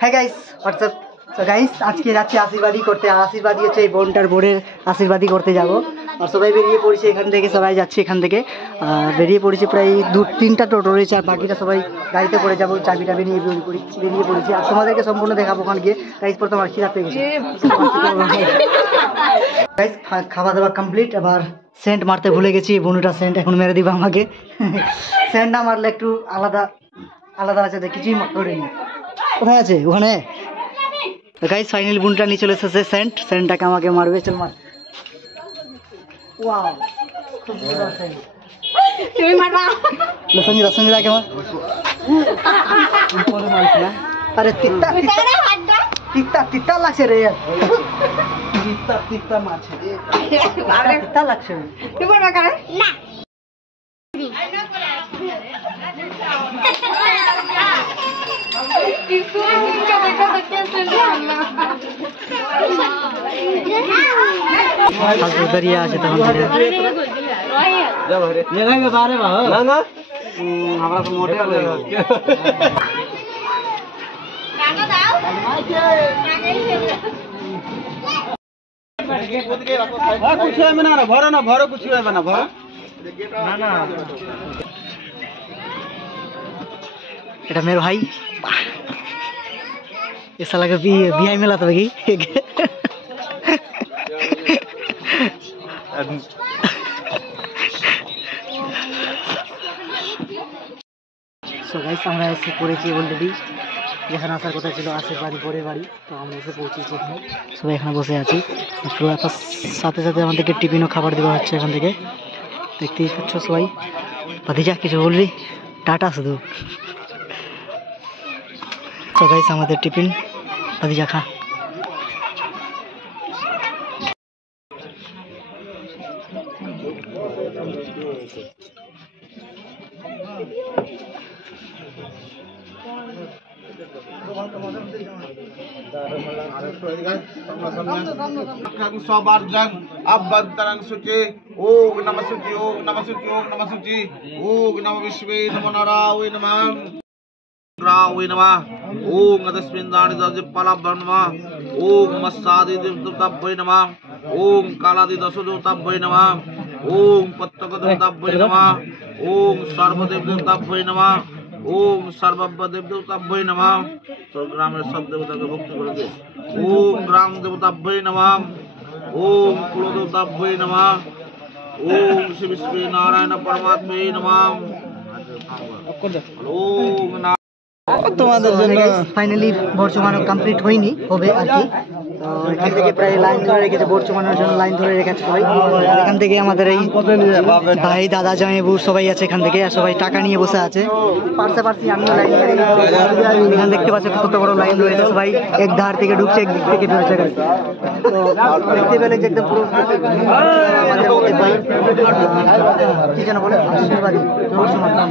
হ্যাঁ guys WhatsApp. তো guys আজকে যাচ্ছি আশীর্বাদী করতে, আশীর্বাদী হচ্ছে এই বোনটার বোনের আশীর্বাদী করতে যাব। আর সবাই বেরিয়ে পড়েছে এখান থেকে, সবাই যাচ্ছে এখান থেকে। বেরিয়ে পড়েছে প্রায় 2-3টা টোটো রয়েছে, আর বাকিটা সবাই গাড়িতে করে যাবো। চাবিটা বেরিয়ে পড়েছি, আর তোমাদেরকে সম্পূর্ণ দেখাবো ওখানে গিয়ে। গাইস প্রথম আর খিদা পেয়ে গেছে গাইস, খাওয়া দাওয়া কমপ্লিট। এবার সেন্ট মারতে ভুলে গেছি, বোনটা সেন্ট এখন মেরে দিবা আমাকে। সেন্ট না মারলে একটু আলাদা আলাদা আছে, কিছুই করিনি। কোথায় আছে? ওখানে। গাইস ফাইনালি বুনটা নিয়ে চলে এসেছে সেন্টটাকে আমাকে মারবে। চল মার। ওয়াও খুব সুন্দর সেন্ট। তুমি মারবা সঞ্জিতা কে মার। আরে তিতা তিতা লাগছে রে, তিতা মারছে তিতা লাগছে। তুই মারবা কারে না। दरिया আছে তখন এটা मेरे भाई ये साला के बिहाई मिला था भाई। সো গাইস আমরা এসে পড়েছি অলরেডি, যেখানে আসার কথা ছিল আশীর্বাদী পরের বাড়ি। তো আমরা এসে পৌঁছেছি এখানে, সবাই এখানে বসে আছি। সাথে সাথে আমাদেরকে টিফিনও খাবার দেওয়া হচ্ছে এখান থেকে, দেখতেই পাচ্ছ সবাই। ভাতিজা কিছু বলবি? টাটা শুধু। তো গাইস আমাদের টিফিন, ভাতিজা খা। Sobarjan abbantarang suci Om Namah Suci Om Namah Suci Om Namah Suci Om Namah Vishwe Namah Narawi Namah Rawi Namah Om Adasmindani Dajipalabhan Namah Om Masadi Devtabhai Namah Om Kaladi Dasudevtabhai Namah Om Pattakadevtabhai Namah Om Sarvadev Namah ओम सर्वभ्य देवताभ्यै नमः। तो ग्रामेर सब देवता के भक्ति करे दे। ओम ग्राम देवताभ्यै नमः। ओम कुल देवताभ्यै नमः। ओम श्री विष्णु नारायण परमात्मे नमः। ओम তোমাদের জন্য ফাইনালি ভোট জমানো কমপ্লিট হয়নি, হবে আর কি। তো এখান থেকে প্রায় লাইন ধরে রেখেছে, ভোট জমানোর জন্য লাইন ধরে রেখেছে সবাই। এখান থেকে আমাদের এই ভাই দাদা জামাইবু সবাই আছে এখান থেকে, আর সবাই টাকা নিয়ে বসে আছে। পাশাপাশি আমিও লাইন এখানে দেখতে পাচ্ছি কত বড় লাইন রয়েছে, সবাই এক ধার থেকে ঢুকছে একদিক থেকে বেরোচ্ছে। তো দেখতে পেলে যে একদম পুরো আমাদের মধ্যে ভাই কি যেন বলে আশীর্বাদী ভোট জমানো।